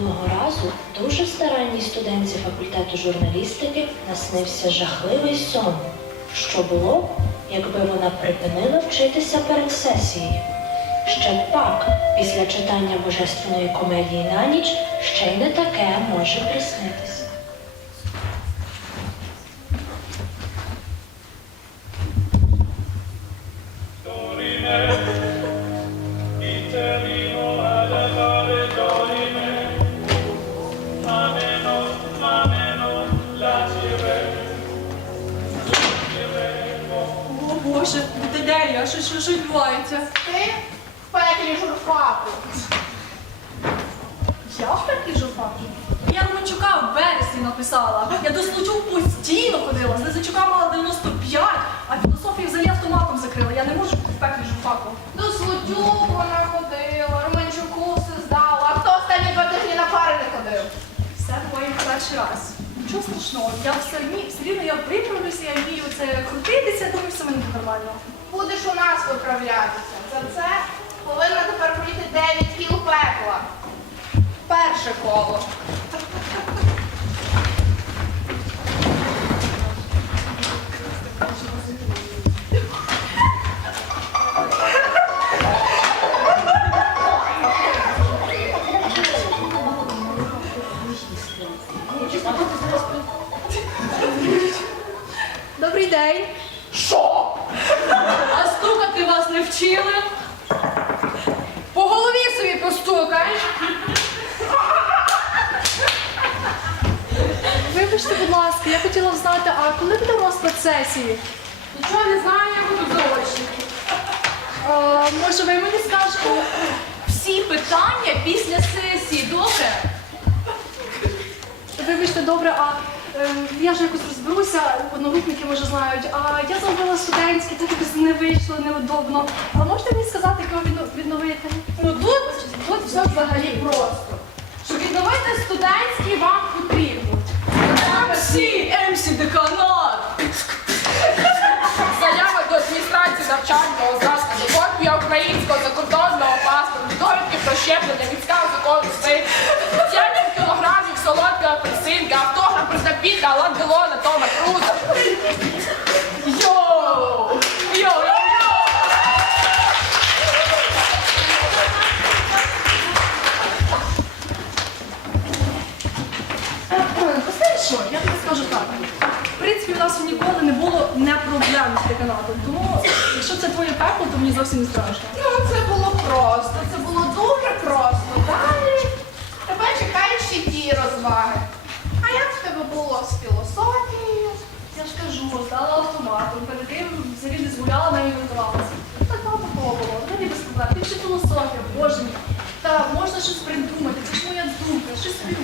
Одного разу дуже старанній студентці факультету журналістики наснився жахливий сон. Що було, якби вона припинила вчитися перед сесією? Ще пак, після читання божественної комедії на ніч, ще й не таке може приснитися. Ти де я? Що, що, що відбувається? Ти в пеклі журфаку. Я в пеклі журфаку? Я Романчука в вересні написала. Я до случу постійно ходила. З Лизачука мала 95, а філософію взагалі автоматом закрила. Я не можу в пеклі журфаку. До Слутюк вона ходила, Романчуку все здала. А хто останні два тижні на пари не ходив? Все двоє перший раз. Нічого страшного. Я все, рівно я виправлюся, я вмію це крутитися, думаю, все мені буде нормально. Будеш у нас виправлятися. За це повинна тепер пройти 9 кіл пекла. Перше коло. Одногрупники може знають, а я зробила студентське, це якось не вийшло, неудобно. А можете мені сказати, як його відновити? Ну тут, тут все взагалі просто. Щоб відновити студентський вам потрібно. МСі, МСі деканат! Заява до адміністрації навчального закладу, копія українського закордонного паспорту, довідки про щеплення, міського закону свит, 5 кілограмів солодкої апельсинки, автограф Брэда Алан Делона, Тома Круза. Йоу! Йоу-йоу-йоу! Знаєш що, я тобі скажу так. В принципі, у нас ніколи не було не проблем з деканатом. Тому, якщо це твоє пекло, то мені зовсім не страшно. Ну, це було просто, це Та можна щось придумати, це моя думка, щось собі.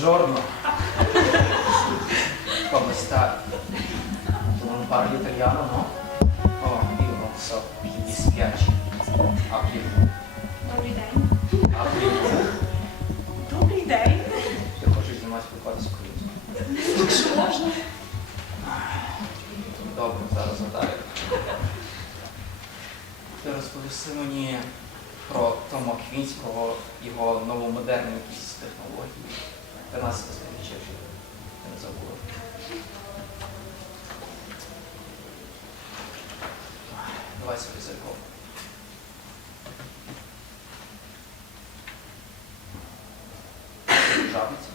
Buongiorno. Come stai? Non parli italiano, no? Oh, io non so, mi dispiace. A più. Добрий день. Più. Добрий день. Я хочу мною спілкуватися українською. Якщо можна. Добре, зараз згадаю. Ти розповіси мені про Тома Квінського, його новомодерні якісь технології. 13 століття вже не забула. Давай свій язиком. Жабниця,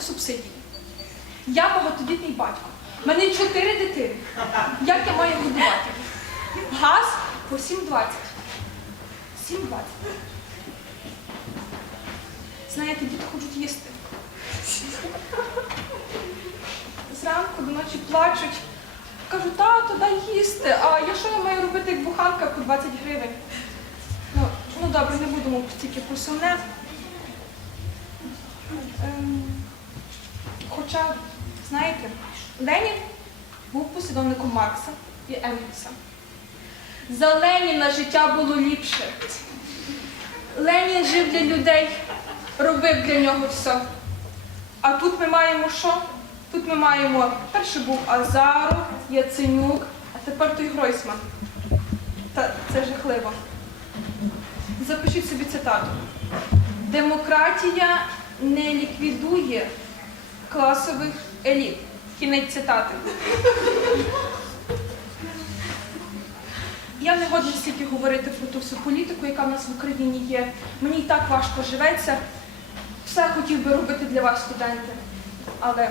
Яценюк субсидії. Я багатодітний батько. У мене чотири дитини. Як я маю годувати? Газ по 7,20. 7,20. Знаєте, діти хочуть їсти. Зранку до ночі плачуть. Кажу, тато, дай їсти. А я що я маю робити, як буханка по 20 гривень? Ну, ну добре, не будемо тільки про сумне. Ем, хоча, знаєте, Ленін був послідовником Маркса і Енгельса. За Леніна життя було ліпше. Ленін жив для людей, робив для нього все. А тут ми маємо що? Тут ми маємо, перший був Азаров, Яценюк, а тепер той Гройсман. Та це жахливо. Запишіть собі цитату. Демократія не ліквідує класових еліт. Кінець цитати. Я не годна стільки говорити про ту всю політику, яка в нас в Україні є. Мені і так важко живеться. Все хотів би робити для вас, студенти. Але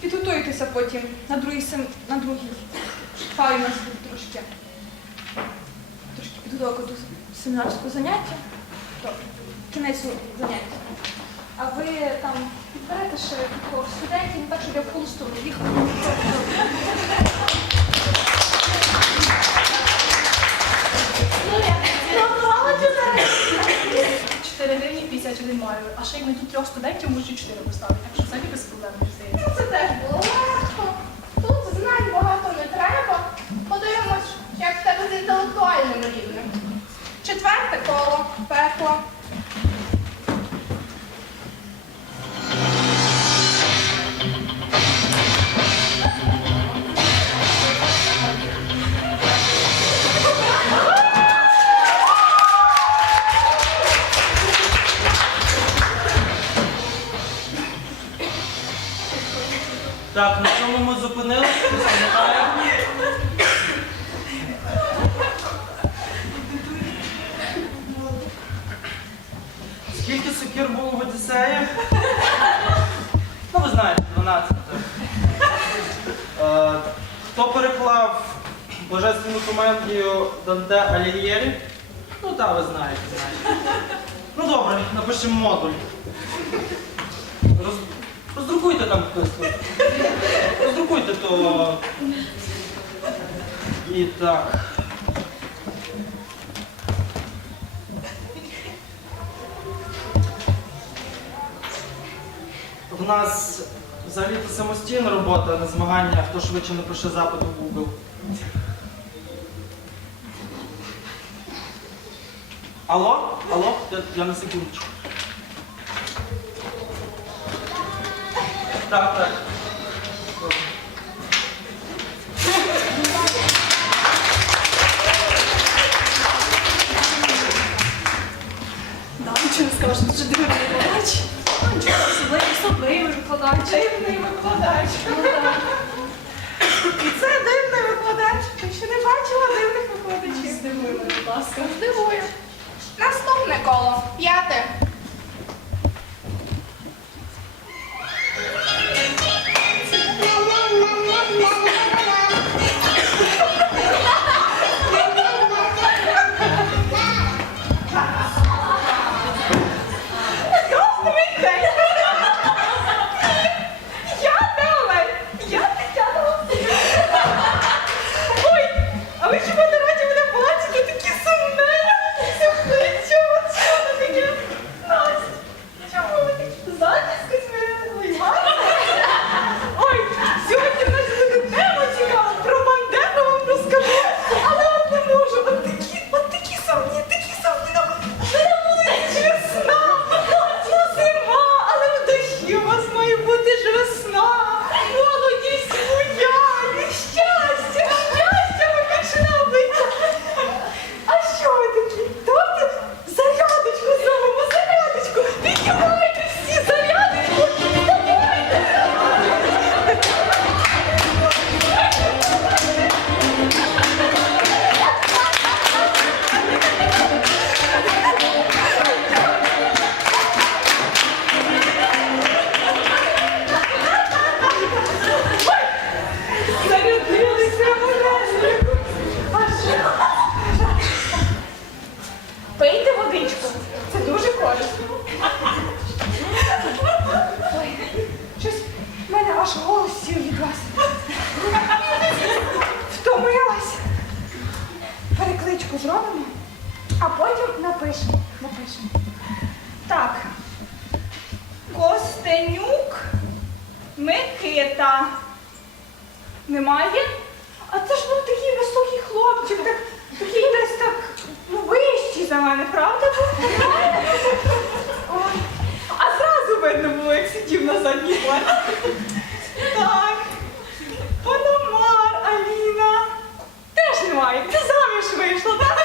підготуйтеся потім на другий сем... на другий. Хай у нас буде трошки. Трошки підготовка до семінарського заняття. Добре. Кінець заняття. Ви там підберете ще такого студентів, не так, щоб я в сторону їхала. 4 гривні 51 маю. А ще як ми тут трьох студентів можу 4 поставити. Так що взагалі без проблем мені здається. Це теж було легко. Тут знань багато не треба. Подивимось, як в тебе з інтелектуальним рівнем. Четверте коло, пекло. Так, на чому ми зупинилися? Скільки сокир було в Одіссеї? Ну, ви знаєте, 12. Е, хто переклав божественну комедію Данте Алігєрі? Ну так, ви знаєте, знаєте. Ну добре, напишемо модуль. Роздрукуйте там хтось. Роздрукуйте то. І так. В нас взагалі-то самостійна робота, не змагання, хто швидше напише запит у Google. Алло? Алло? Я, я на секундочку. Так, так. Да, нічого не скажу, дуже дивний викладач. Ну, особливий, особливий викладач. Дивний викладач. І це дивний викладач. Ти ще не бачила дивних викладачів. Здивуй мене, будь ласка. Дивую. Наступне коло. П'яте. книжечку зробимо, а потім напишемо. напишемо. Так. Костенюк Микита. Немає? А це ж був такий високий хлопчик, так, такий десь так ну, вищий за мене, правда? А зразу видно було, як сидів на задній парті. Так. Пономар Аліна. Теж немає. eu ia estudar.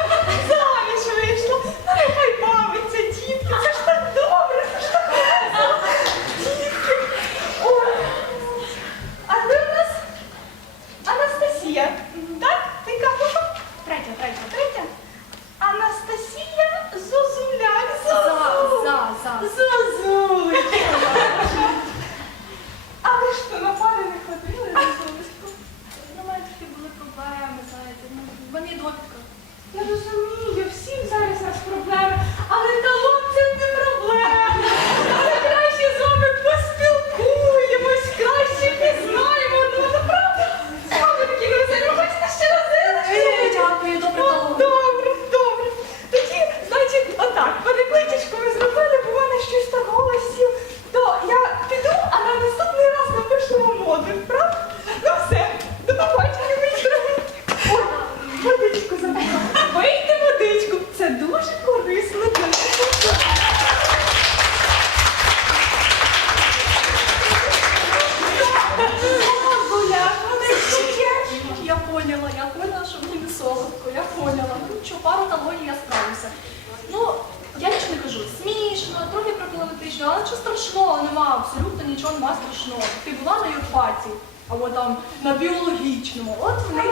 праці, або там на біологічному. От в них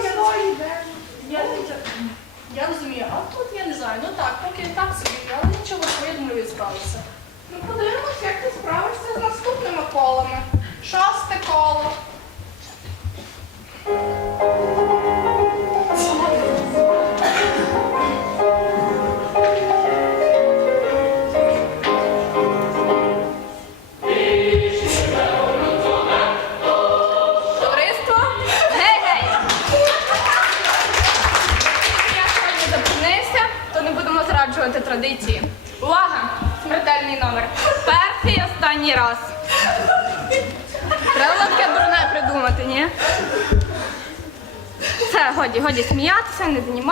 я, я, я розумію, а тут я не знаю. Ну так, поки так собі. не займаються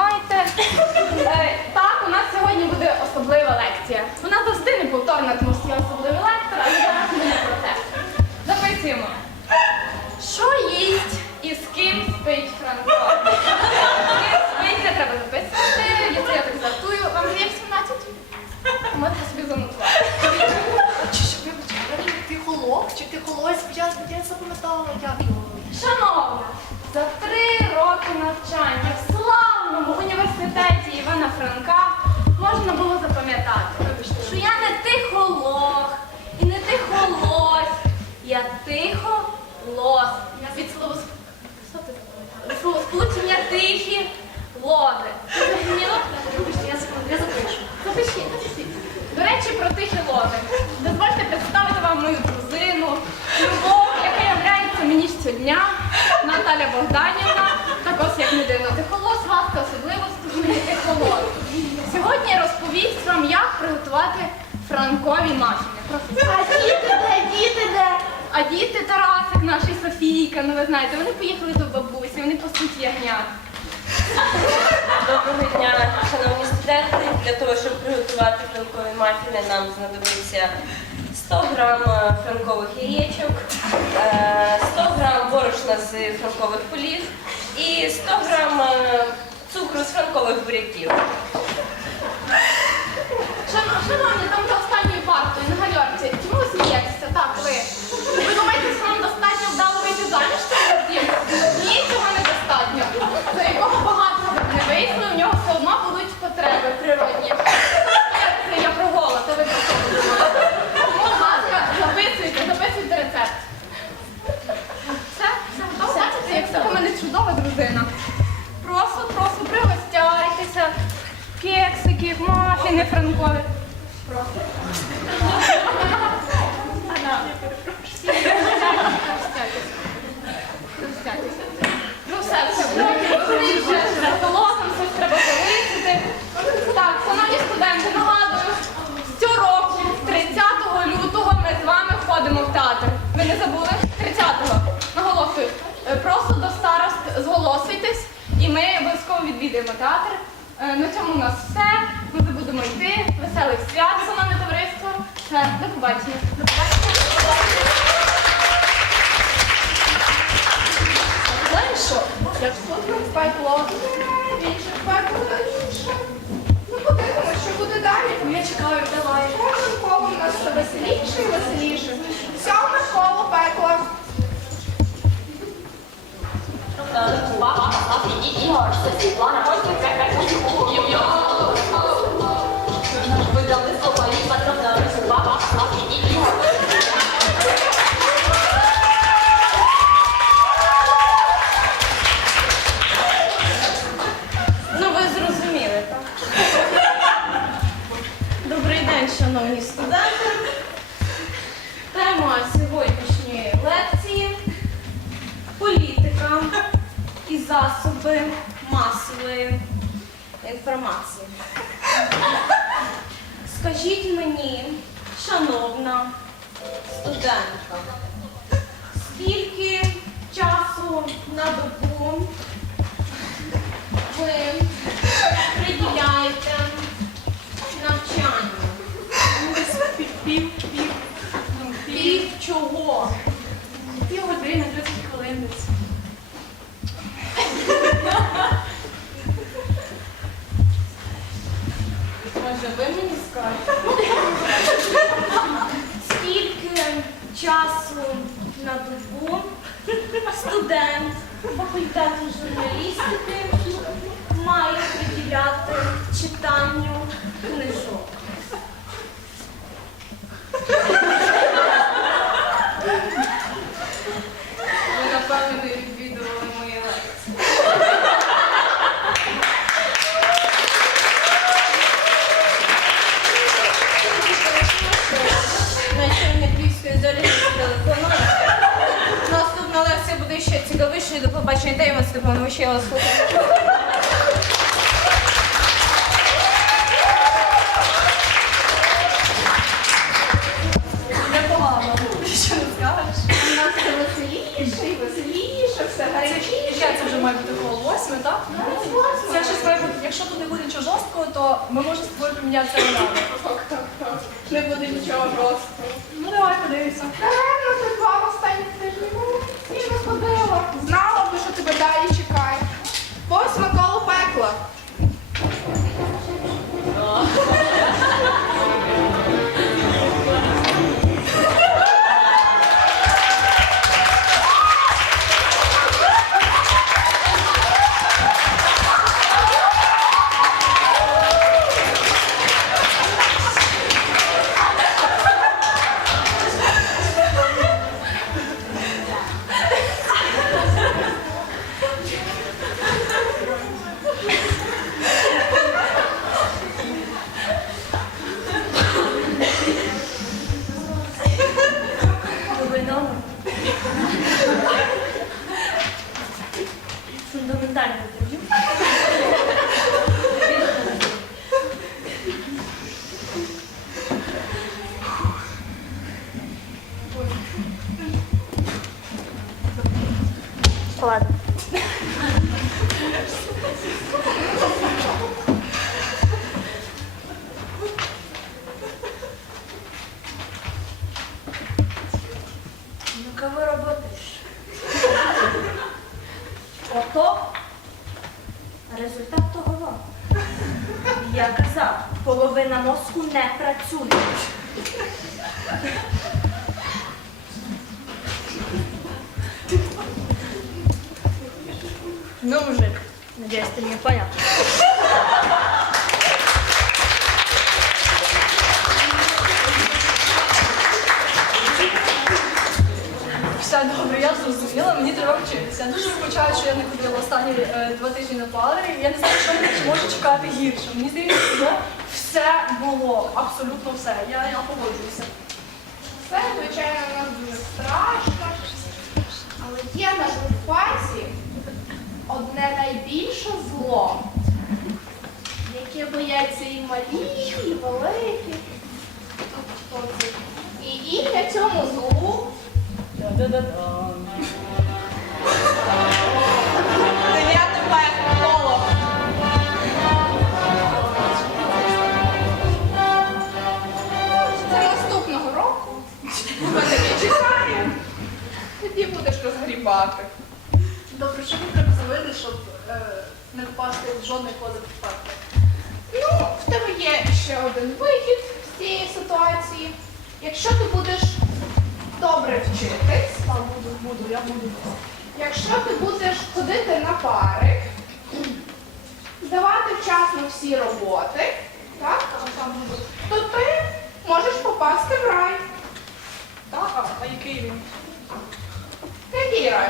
Богданівна, також як людина тихолос, гадка, особливо стосує тихолос. Сьогодні я розповість вам, як приготувати франкові мафіни. А діти де, діти де? А діти Тарасик, наші Софійка, ну ви знаєте, вони поїхали до бабусі, вони пасуть ягнят. Доброго дня, шановні студенти. Для того, щоб приготувати франкові мафіни, нам знадобиться 100 грам е, франкових яєчок, е, 100 грам борошна з франкових полів і 100 грам е, цукру з франкових буряків. Шановні, там до останньої партою на гальорці. Чому ви смієтеся? Так, ви. Ви думаєте, що нам достатньо вдало вийти заміж цього дім? Ні, цього недостатньо. до якого багато не вийшло, у нього все одно будуть потреби природні. Побачення. Знаєш що? Як в пекло, в пекло інше. Ну подивимось, що буде далі. Ну я чекаю, давай. Кожним колом у нас все веселіше і веселіше. Сьоме коло пекла. Ну шановні студенти. Тема сьогоднішньої лекції політика і засоби масової інформації. Скажіть мені, шановна студентка, скільки часу на добу ви приділяєте Пів, пів. Ну, Пів чого? Пів години, 30 хвилин десь. Може, ви мені скажете? Скільки часу на добу студент факультету журналістики має приділяти читанню книжок? Цікавішою. До побачення. Дай Іван Степанович, я вас слухаю. Непогано. Що не скажеш? У нас все веселіше і веселіше, все гарячіше. Це вже має бути коло восьми, так? Це щось має бути, якщо тут не буде нічого жорсткого, то ми можемо з тобою помінятися ролами. Так, так, так. Не буде нічого просто. Ну давай подивимося. Даремно ти два останні тижні. Знала би, що тебе далі чекає. Восьме коло пекла. Результат того. Я казав, половина мозку не працює. Ну, мужик, надеюсь, ты меня понял. Все добре, я зрозуміла, мені треба вчитися. Я дуже вибачаю, що я не ходила останні е, два тижні на палері. Я не знаю, що мене може чекати гірше. Мені здається, що все було, абсолютно все. Я, я погоджуюся. Це, звичайно, у нас дуже страшно. Але є на журфаці одне найбільше зло, яке бояться і малі, і великі. Тобто. І ім'я цьому злу Дев'ятий має коло. Наступного року мене чекає. Тоді будеш розгрібати. Добре, що ви так зробили, щоб е, не впасти в жодний кодик випадку? Ну, в тебе є ще один вихід з цієї ситуації. Якщо ти будеш добре вчитись, буду, буду, я буду. Якщо ти будеш ходити на пари, здавати вчасно всі роботи, так, то ти можеш попасти в рай. Так, а який він? Який рай?